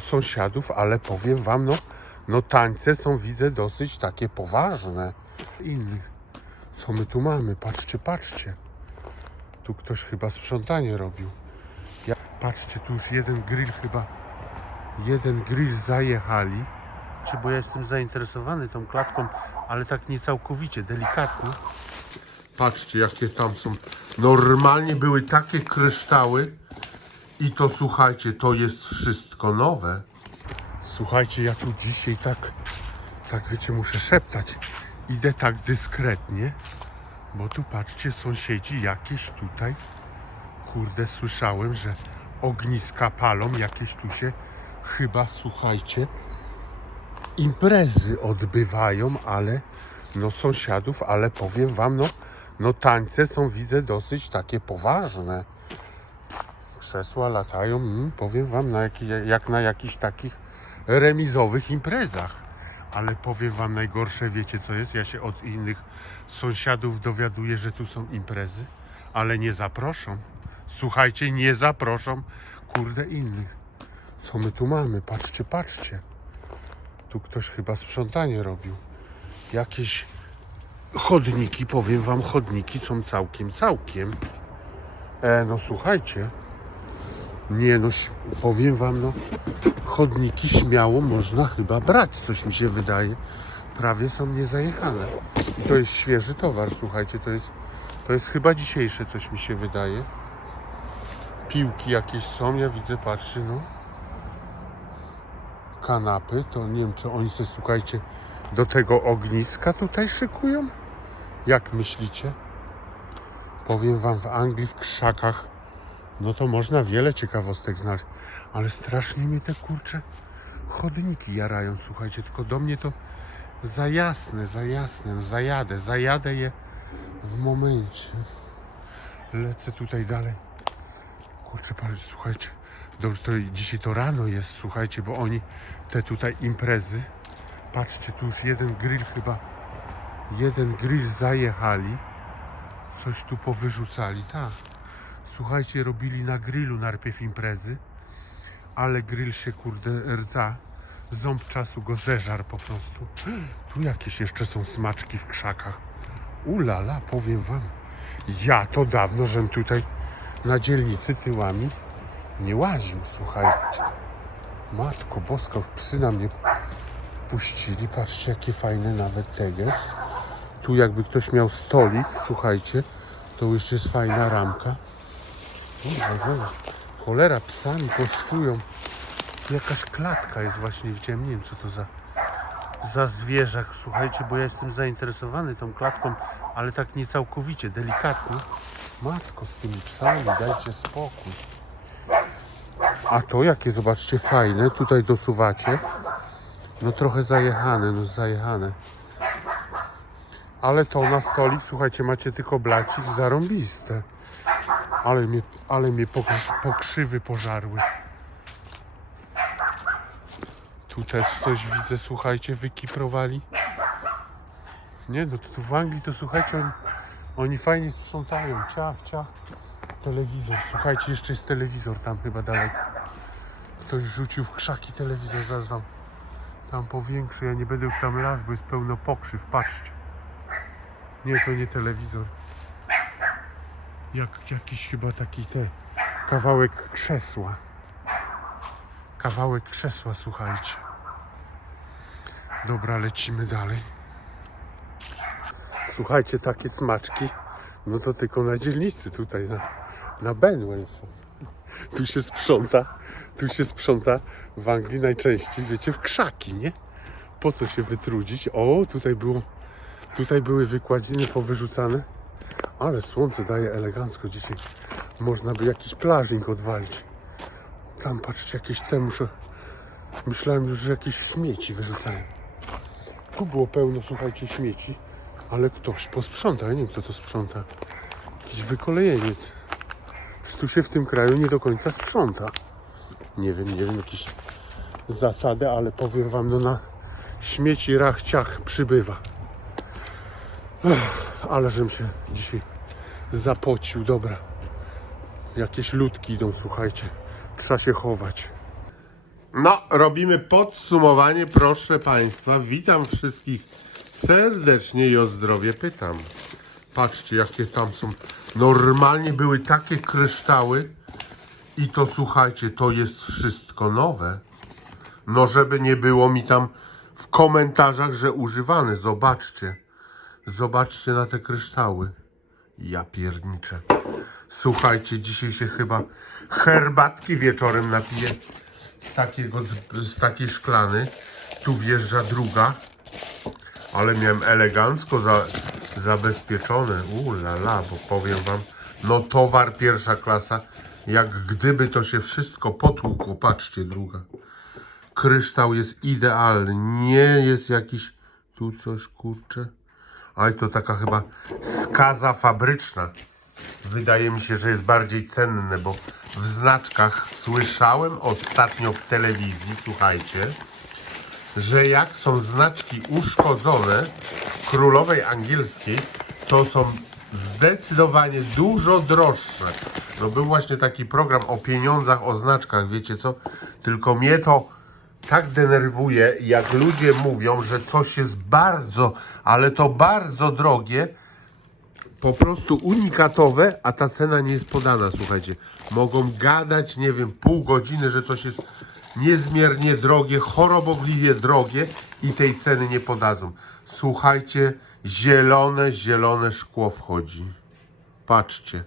sąsiadów, ale powiem wam, no, no tańce są, widzę, dosyć takie poważne. Innych. Co my tu mamy? Patrzcie, patrzcie. Tu ktoś chyba sprzątanie robił. Ja, patrzcie, tu już jeden grill chyba, jeden grill zajechali. Czy bo ja jestem zainteresowany tą klatką, ale tak nie całkowicie, delikatnie. Patrzcie, jakie tam są. Normalnie były takie kryształy. I to słuchajcie, to jest wszystko nowe. Słuchajcie, ja tu dzisiaj tak, tak wiecie, muszę szeptać. Idę tak dyskretnie, bo tu patrzcie, sąsiedzi jakieś tutaj, kurde, słyszałem, że ogniska palą, jakieś tu się chyba, słuchajcie, imprezy odbywają, ale no sąsiadów, ale powiem wam, no, no tańce są, widzę, dosyć takie poważne krzesła latają, mm, powiem wam, na jaki, jak na jakichś takich remizowych imprezach. Ale powiem wam najgorsze, wiecie co jest? Ja się od innych sąsiadów dowiaduję, że tu są imprezy, ale nie zaproszą. Słuchajcie, nie zaproszą, kurde, innych. Co my tu mamy? Patrzcie, patrzcie. Tu ktoś chyba sprzątanie robił. Jakieś chodniki, powiem wam, chodniki są całkiem, całkiem. E, no słuchajcie. Nie no, powiem wam no, chodniki śmiało można chyba brać, coś mi się wydaje. Prawie są niezajechane. I to jest świeży towar, słuchajcie, to jest, to jest chyba dzisiejsze, coś mi się wydaje. Piłki jakieś są, ja widzę, patrzcie, no. Kanapy, to nie wiem, czy oni się, słuchajcie, do tego ogniska tutaj szykują? Jak myślicie? Powiem wam, w Anglii, w krzakach, no to można wiele ciekawostek znaleźć, ale strasznie mnie te kurcze chodniki jarają, słuchajcie, tylko do mnie to za jasne, za jasne, no zajadę, zajadę je w momencie. Lecę tutaj dalej. Kurczę, patrzcie, słuchajcie, dobrze, to dzisiaj to rano jest, słuchajcie, bo oni te tutaj imprezy, patrzcie, tu już jeden grill chyba, jeden grill zajechali, coś tu powyrzucali, tak. Słuchajcie, robili na grillu najpierw imprezy, ale grill się kurde rdza. Ząb czasu go zeżar po prostu. Tu jakieś jeszcze są smaczki w krzakach. Ulala, powiem wam. Ja to dawno, żem tutaj na dzielnicy tyłami nie łaził, słuchajcie. Matko boska, psy na mnie puścili. Patrzcie, jakie fajne nawet teges. Tu jakby ktoś miał stolik, słuchajcie, to już jest fajna ramka. Cholera, psami poszczują. Jakaś klatka jest właśnie, widziałem, nie wiem co to za, za zwierzak. Słuchajcie, bo ja jestem zainteresowany tą klatką, ale tak nie całkowicie, delikatnie. Matko, z tymi psami, dajcie spokój. A to jakie, zobaczcie, fajne, tutaj dosuwacie. No trochę zajechane, no zajechane. Ale to na stolik, słuchajcie, macie tylko blacik zarąbiste. Ale mnie, ale mnie pokrz, pokrzywy pożarły. Tu też coś widzę, słuchajcie, wykiprowali. Nie, no to tu w Anglii to słuchajcie, oni, oni fajnie sprzątają. Ciach, ciach. Telewizor, słuchajcie, jeszcze jest telewizor tam chyba daleko. Ktoś rzucił w krzaki telewizor, zazwam. Tam powiększy, ja nie będę już tam las, bo jest pełno pokrzyw, patrzcie. Nie, to nie telewizor. Jak jakiś chyba taki te kawałek krzesła. Kawałek krzesła, słuchajcie. Dobra, lecimy dalej. Słuchajcie, takie smaczki, no to tylko na dzielnicy tutaj, na, na Benway są. Tu się sprząta, tu się sprząta w Anglii najczęściej, wiecie, w krzaki, nie? Po co się wytrudzić? O, tutaj było, tutaj były wykładziny powyrzucane. Ale słońce daje elegancko dzisiaj. Można by jakiś plażing odwalić. Tam patrzcie, jakieś te muszę. Myślałem już, że jakieś śmieci wyrzucają. Tu było pełno, słuchajcie, śmieci, ale ktoś posprząta. Ja nie wiem, kto to sprząta. Jakiś wykolejeniec. Przecież tu się w tym kraju nie do końca sprząta. Nie wiem, nie wiem, jakieś zasady, ale powiem wam, no na śmieci rachciach przybywa. Ale żem się dzisiaj zapocił, dobra. Jakieś ludki idą, słuchajcie. Trzeba się chować. No, robimy podsumowanie, proszę Państwa. Witam wszystkich serdecznie i o zdrowie pytam. Patrzcie, jakie tam są. Normalnie były takie kryształy i to słuchajcie, to jest wszystko nowe. No, żeby nie było mi tam w komentarzach, że używane. Zobaczcie. Zobaczcie na te kryształy. Ja pierniczę. Słuchajcie, dzisiaj się chyba herbatki wieczorem napiję z takiego, z takiej szklany. Tu wjeżdża druga, ale miałem elegancko za, zabezpieczone. Ula la, bo powiem wam, no towar pierwsza klasa, jak gdyby to się wszystko potłukło. Patrzcie, druga. Kryształ jest idealny, nie jest jakiś, tu coś kurczę. Aj, to taka chyba skaza fabryczna. Wydaje mi się, że jest bardziej cenne, bo w znaczkach słyszałem ostatnio w telewizji, słuchajcie, że jak są znaczki uszkodzone królowej angielskiej, to są zdecydowanie dużo droższe. No był właśnie taki program o pieniądzach, o znaczkach, wiecie co? Tylko mnie to tak denerwuje, jak ludzie mówią, że coś jest bardzo, ale to bardzo drogie, po prostu unikatowe, a ta cena nie jest podana, słuchajcie. Mogą gadać, nie wiem, pół godziny, że coś jest niezmiernie drogie, chorobobliwie drogie i tej ceny nie podadzą. Słuchajcie, zielone, zielone szkło wchodzi. Patrzcie,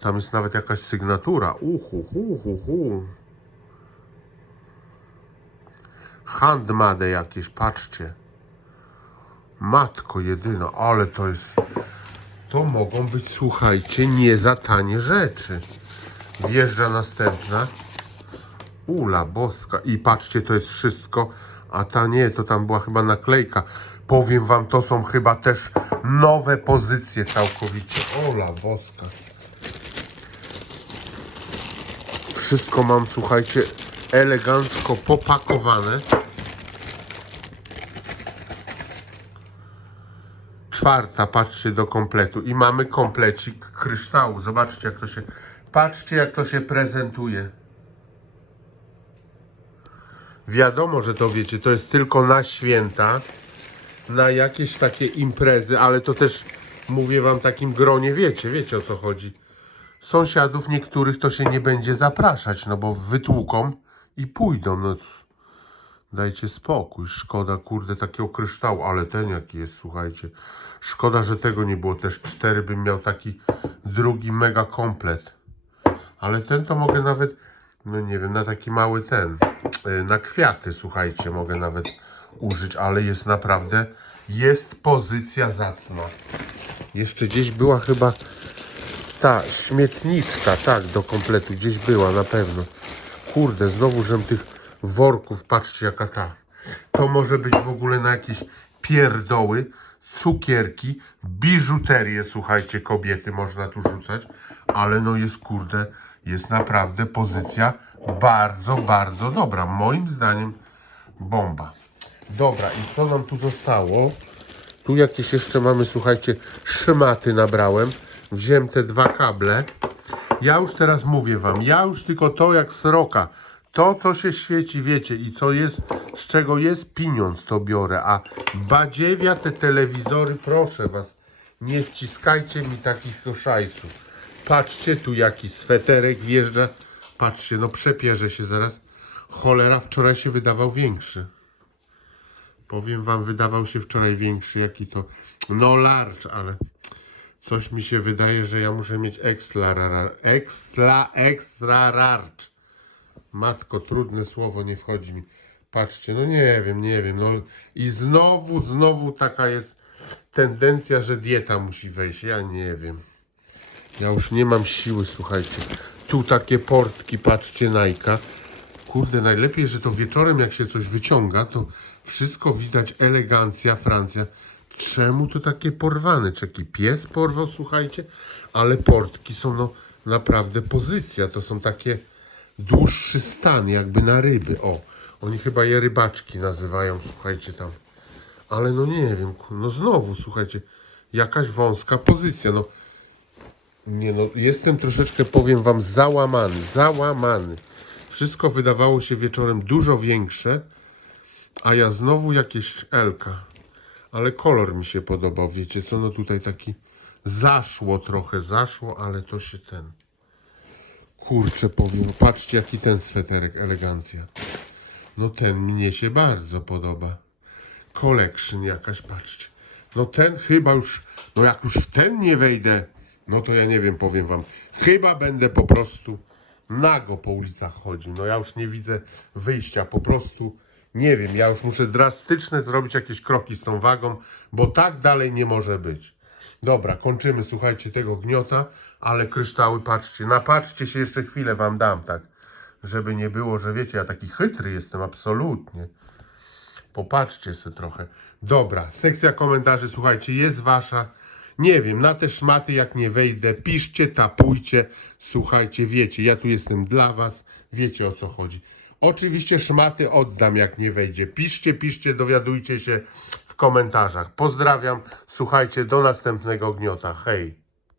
tam jest nawet jakaś sygnatura. Uhu, hu, hu, Handmade jakieś, patrzcie. Matko jedyna, ale to jest... To mogą być, słuchajcie, nie za tanie rzeczy. Wjeżdża następna. Ula boska. I patrzcie, to jest wszystko. A ta nie, to tam była chyba naklejka. Powiem wam, to są chyba też nowe pozycje całkowicie. Ola boska. Wszystko mam, słuchajcie, elegancko popakowane. Czwarta, patrzcie do kompletu. I mamy komplecik kryształu. Zobaczcie, jak to się. Patrzcie, jak to się prezentuje. Wiadomo, że to wiecie, to jest tylko na święta, na jakieś takie imprezy, ale to też mówię wam takim gronie, wiecie, wiecie o co chodzi. Sąsiadów niektórych to się nie będzie zapraszać, no bo wytłuką i pójdą. No, Dajcie spokój. Szkoda, kurde, takiego kryształu, ale ten jaki jest, słuchajcie. Szkoda, że tego nie było. Też cztery bym miał taki drugi mega komplet. Ale ten to mogę nawet, no nie wiem, na taki mały ten, y, na kwiaty, słuchajcie, mogę nawet użyć, ale jest naprawdę, jest pozycja zacna. Jeszcze gdzieś była chyba ta śmietniczka, tak, do kompletu, gdzieś była na pewno. Kurde, znowu żem tych worków, patrzcie jaka ta. To może być w ogóle na jakieś pierdoły, cukierki, biżuterię, słuchajcie, kobiety można tu rzucać, ale no jest, kurde, jest naprawdę pozycja bardzo, bardzo dobra. Moim zdaniem bomba. Dobra, i co nam tu zostało? Tu jakieś jeszcze mamy, słuchajcie, szmaty nabrałem. Wziąłem te dwa kable. Ja już teraz mówię wam, ja już tylko to jak sroka. To, co się świeci, wiecie, i co jest, z czego jest pieniądz, to biorę. A badziewia, te telewizory, proszę was, nie wciskajcie mi takich koszajców. Patrzcie, tu jaki sweterek wjeżdża. Patrzcie, no przepierze się zaraz. Cholera, wczoraj się wydawał większy. Powiem wam, wydawał się wczoraj większy, jaki to. No large, ale coś mi się wydaje, że ja muszę mieć extra, ra- extra, extra large. Matko, trudne słowo nie wchodzi mi. Patrzcie, no nie wiem, nie wiem. No i znowu, znowu taka jest tendencja, że dieta musi wejść. Ja nie wiem. Ja już nie mam siły, słuchajcie. Tu takie portki, patrzcie, Najka. Kurde, najlepiej, że to wieczorem jak się coś wyciąga, to wszystko widać, elegancja, Francja. Czemu to takie porwane? Czy jaki pies porwał, słuchajcie? Ale portki są no naprawdę pozycja. To są takie dłuższy stan, jakby na ryby. O, oni chyba je rybaczki nazywają, słuchajcie tam. Ale no nie wiem, no znowu, słuchajcie, jakaś wąska pozycja. No, nie no, jestem troszeczkę, powiem wam, załamany, załamany. Wszystko wydawało się wieczorem dużo większe, a ja znowu jakieś Elka. Ale kolor mi się podobał, wiecie co, no tutaj taki zaszło trochę, zaszło, ale to się ten... Kurczę powiem, patrzcie jaki ten sweterek, elegancja. No ten mnie się bardzo podoba. Collection jakaś, patrzcie. No ten chyba już, no jak już w ten nie wejdę, no to ja nie wiem, powiem wam. Chyba będę po prostu nago po ulicach chodził. No ja już nie widzę wyjścia, po prostu nie wiem. Ja już muszę drastyczne zrobić jakieś kroki z tą wagą, bo tak dalej nie może być. Dobra, kończymy, słuchajcie, tego gniota, ale kryształy, patrzcie, napatrzcie się jeszcze chwilę wam dam, tak, żeby nie było, że wiecie, ja taki chytry jestem, absolutnie. Popatrzcie sobie trochę. Dobra, sekcja komentarzy, słuchajcie, jest wasza. Nie wiem, na te szmaty jak nie wejdę, piszcie, tapujcie, słuchajcie, wiecie, ja tu jestem dla was, wiecie o co chodzi. Oczywiście szmaty oddam jak nie wejdzie. Piszcie, piszcie, dowiadujcie się w komentarzach. Pozdrawiam, słuchajcie, do następnego gniota. Hej!